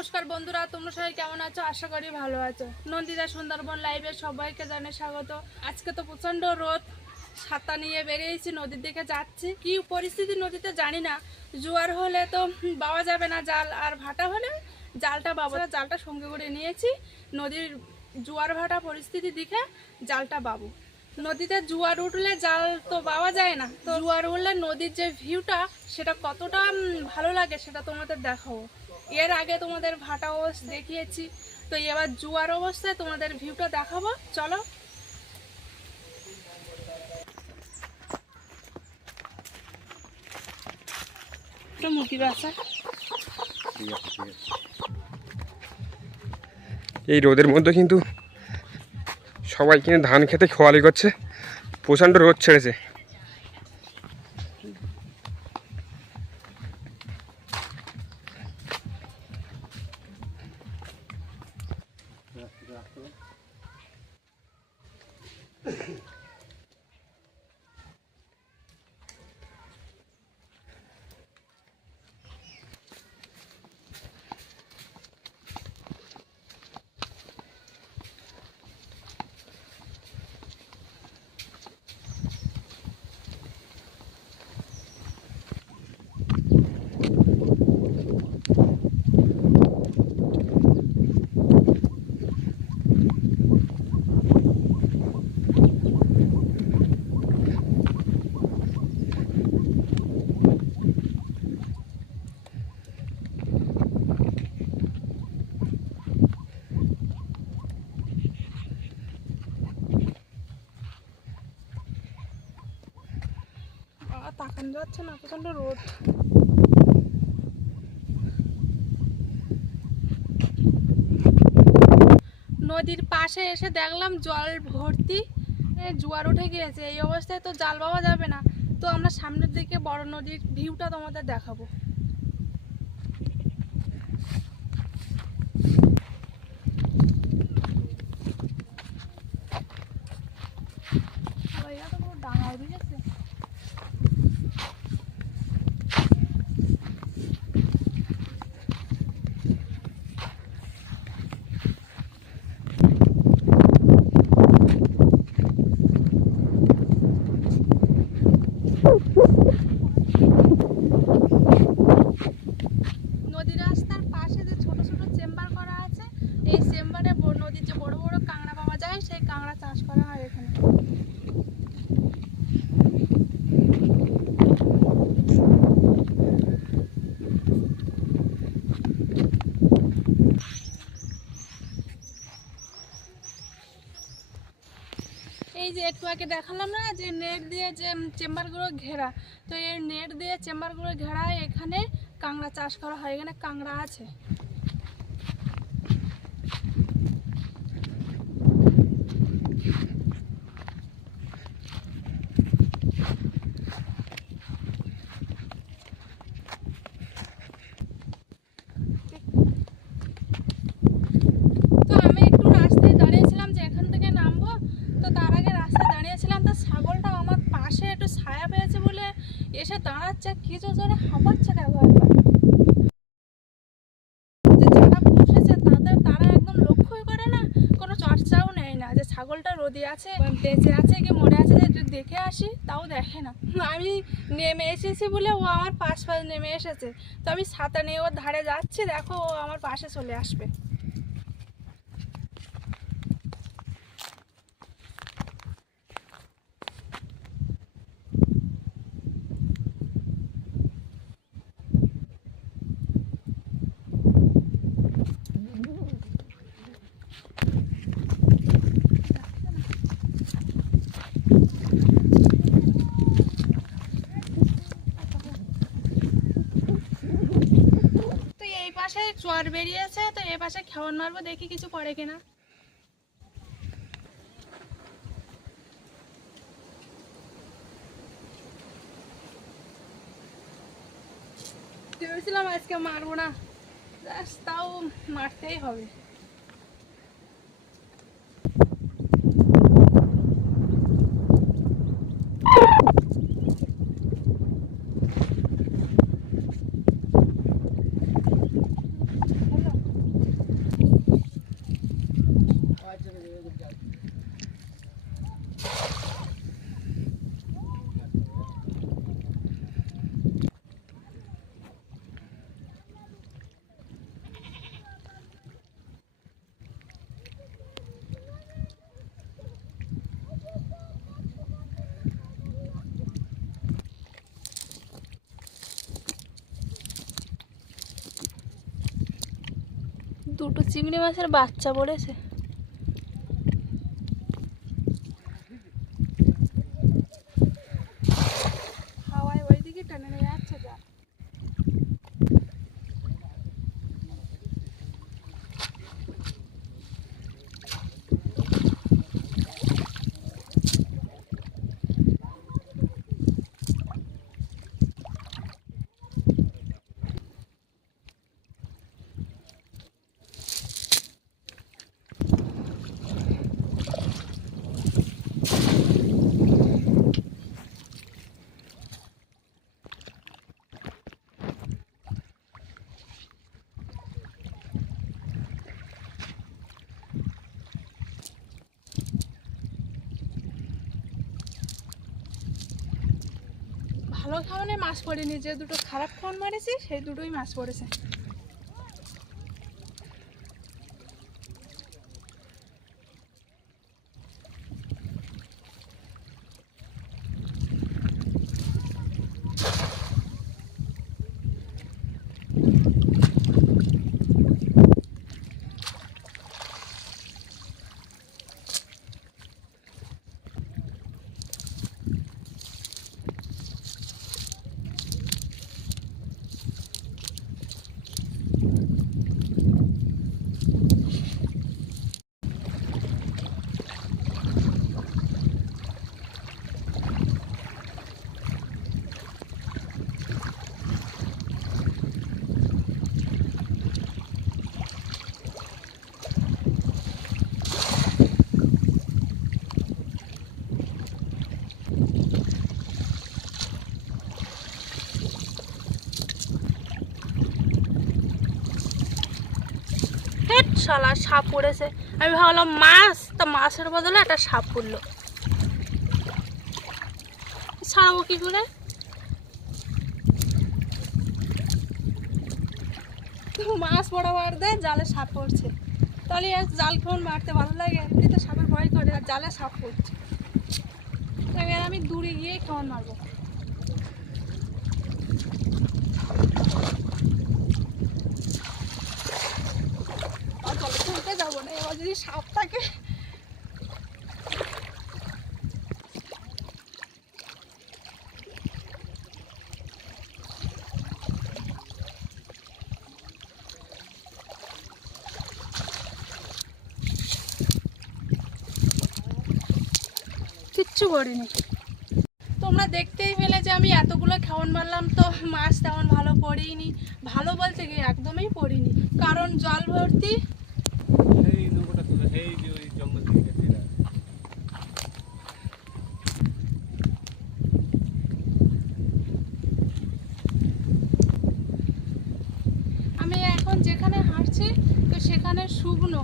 নমস্কার বন্ধুরা, তোমরা সবাই কেমন আছো? আশা করি ভালো আছো। নন্দিতা সুন্দরবন লাইভে সবাইকে জানে স্বাগত। আজকে তো প্রচণ্ড রোদ, ছাতা নিয়ে বেরিয়েছি, নদীর দিকে যাচ্ছি। কি পরিস্থিতি নদীতে জানি না। জোয়ার হলে তো পাওয়া যাবে না জাল, আর ভাটা হলে জালটা বাবা। জালটা সঙ্গে করে নিয়েছি। নদীর জোয়ার ভাটা পরিস্থিতি দেখে জালটা বাবু। নদীতে জোয়ার উঠলে জাল তো পাওয়া যায় না। তো জোয়ার উঠলে নদীর যে ভিউটা সেটা কতটা ভালো লাগে সেটা তোমাদের দেখাবো। এর আগে তোমাদের ভাটা অবস্থা দেখিয়েছি। তো এবার জুয়ার অবস্থায় তোমাদের ভিউটা দেখাবো। চলো। এই রোদের মধ্যে কিন্তু সবাই কিন্তু ধান খেতে খোয়ালি করছে। প্রচণ্ড রোদ ছেড়েছে। বাবা, যাচ্ছে না রোদ। নদীর পাশে এসে দেখলাম জল ভর্তি জোয়ার উঠে গিয়েছে। এই অবস্থায় তো জাল পাওয়া যাবে না। তো আমরা সামনের দিকে বড় নদীর ভিউটা তোমাদের দেখাবো আবার এরা তো পুরো ডাঙায় বুঝেছে নদী রাস্তার পাশে যে ছোট ছোট চেম্বার করা আছে এই চেম্বারে নদীর যে বড় বড় কাঁকড়া পাওয়া যায় সেই কাঁকড়া চাষ করা হয় এখানে এই যে একটু আগে দেখালাম না যে নেট দিয়ে যে চেম্বারগুলো ঘেরা, তো এই নেট দিয়ে চেম্বারগুলো ঘেরা এখানে কাঁকড়া চাষ করা হয়, এখানে কাঁকড়া আছে তো আমি একটু রাস্তায় দাঁড়িয়েছিলাম যে এখান থেকে নামবো তো তার আগে রাস্তায় দাঁড়িয়েছিলাম তো ছাগলটা আমার পাশে একটু ছায়া পেয়েছে বলে এসে দাঁড়াচ্ছে কিছু জোরে হাঁপাচ্ছে দেখো একবার তাদের, তারা একদম লক্ষ্যই করে না, কোনো চর্চাও নেয় না যে ছাগলটা রোদে আছে বেঁচে আছে কি মরে আছে, যে দেখে আসি, তাও দেখে না। আমি নেমে এসেছি বলে ও আমার পাশ পাশ নেমে এসেছে। তো আমি ছাতা নিয়ে ওর ধারে যাচ্ছি, দেখো ও আমার পাশে চলে আসবে তো এই পাশে চর বেরিয়েছে, তো এ পাশে খেওয়ান মারবো, দেখি কিছু পড়ে কিনা। ভেবেছিলাম আজকে মারবো না তাও মারতেই হবে। দুটো চিংড়ি মাছের বাচ্চা পড়েছে হাওয়ায় ওইদিকে টেনে নিয়ে যাচ্ছে যা ভালো ধরনের মাছ পড়েনি। যে দুটো খারাপ ফোন মারেছি সেই দুটোই মাছ পড়েছে। শালা সাপ পড়েছে। আমি ভাবলাম, মাছ? তা মাছের বদলে একটা সাপ পড়ল। ছাড়াবো কি করে? মাছ বরাবর দেয় জালে সাপ পড়ছে। তাহলে আর জাল কেমন মারতে ভালো লাগে? এমনি তো সাপের ভয় করে, আর জালে সাপ পড়ছে। আর আমি দূরে গিয়ে কেমন মারবো আর জলে তুলতে যাব যদি সাপ থাকে। কিচ্ছু করিনি। তোমরা দেখতেই পেলে যে আমি এতগুলো খাওয়ান মারলাম তো মাছ তেমন ভালো পড়িনি ভালো বলতে কি, একদমই পড়িনি। কারণ জল ভর্তি এই নৌকোটা তুলে এই যে ওই জঙ্গল থেকে গেছে এরা। আমি এখন যেখানে হাঁটছি তো সেখানে শুকনো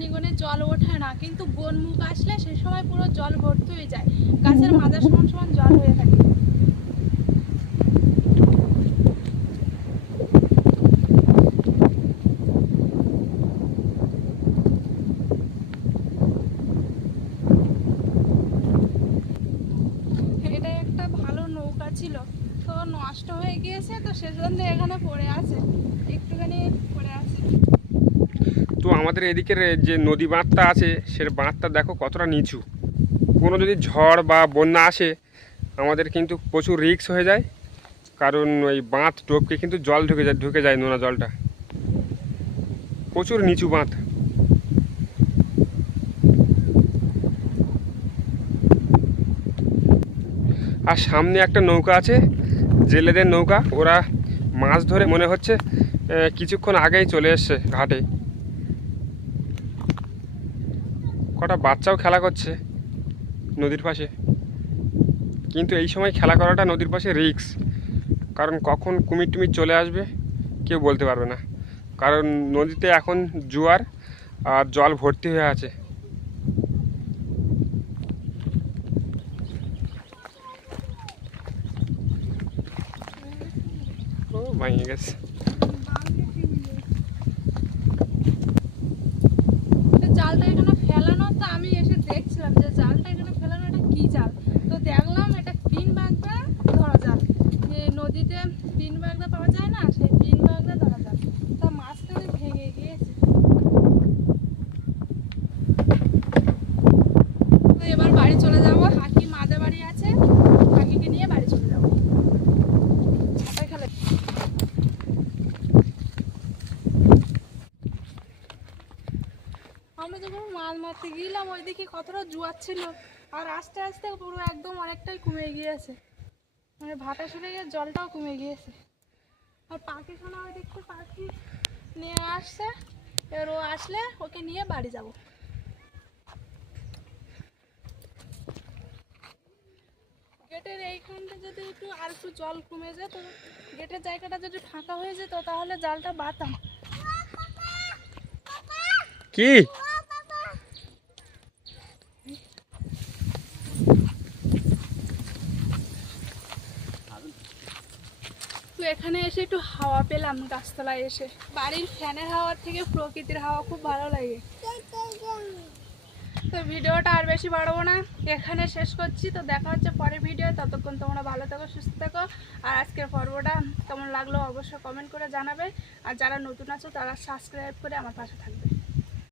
মরা জল ওঠে না, কিন্তু বন মুখ আসলে সে সময় পুরো জল ভর্তি হয়ে যায়। গাছের মাথার সমান সমান জল হয়ে থাকে। ছিল। তো নষ্ট হয়ে গিয়েছে, তো সেজন্য এখানে পড়ে আছে। একটুখানি পড়ে আছে। আমাদের এদিকের যে নদী বাঁধটা আছে, সে বাঁধটা দেখো কতটা নিচু। কোনো যদি ঝড় বা বন্যা আসে, আমাদের কিন্তু প্রচুর রিস্ক হয়ে যায়। কারণ ওই বাঁধ টপকে কিন্তু জল ঢুকে যায় ঢুকে যায় নোনা জলটা। প্রচুর নিচু বাঁধ। আর সামনে একটা নৌকা আছে, জেলেদের নৌকা। ওরা মাছ ধরে মনে হচ্ছে কিছুক্ষণ আগেই চলে এসছে ঘাটে। কটা বাচ্চাও খেলা করছে নদীর পাশে। কিন্তু এই সময় খেলা করাটা নদীর পাশে রিক্স কারণ কখন কুমির টুমির চলে আসবে, কেউ বলতে পারবে না। কারণ নদীতে এখন জোয়ার আর জল ভর্তি হয়ে আছে। ও, ভেঙে গেছে তো জালটা এখানে ফেলানো তো আমি এসে দেখছিলাম যে জালটা এখানে ফেলানো এটা কি জাল তো দেখলাম এটা পিন বাগদা ধরা জাল যে নদীতে পিন বাগদা পাওয়া যায় না সেই পিন বাগদা ধরা জাল তা মাছটা ওই ভেঙে গিয়েছে মারতে গিয়েলাম ওই দিকে কতটা জুয়ার ছিল আর আস্তে আস্তে পুরো একদম অনেকটাই কমে গিয়েছে। মানে ভাটা সরে গিয়ে জলটাও কমে গিয়েছে। আর পাখি শোনা, ওই দেখতে পাখি নিয়ে আসছে। এবার ও আসলে ওকে নিয়ে বাড়ি যাব। গেটের এইখানটা যদি একটু আর একটু জল কমে যেত, গেটের জায়গাটা যদি ফাঁকা হয়ে যেত, তাহলে জালটা বাতাম কি তো এখানে এসে একটু হাওয়া পেলাম গাছতলায় এসে। বাড়ির ফ্যানের হাওয়ার থেকে প্রকৃতির হাওয়া খুব ভালো লাগে। তো ভিডিওটা আর বেশি বাড়বো না। এখানে শেষ করছি। তো দেখা হচ্ছে পরের ভিডিও। ততক্ষণ তোমরা ভালো থাকো, সুস্থ থাকো। আর আজকের পর্বটা কেমন লাগল অবশ্যই কমেন্ট করে জানাবে। আর যারা নতুন আছো, তারা সাবস্ক্রাইব করে আমার পাশে থাকবে।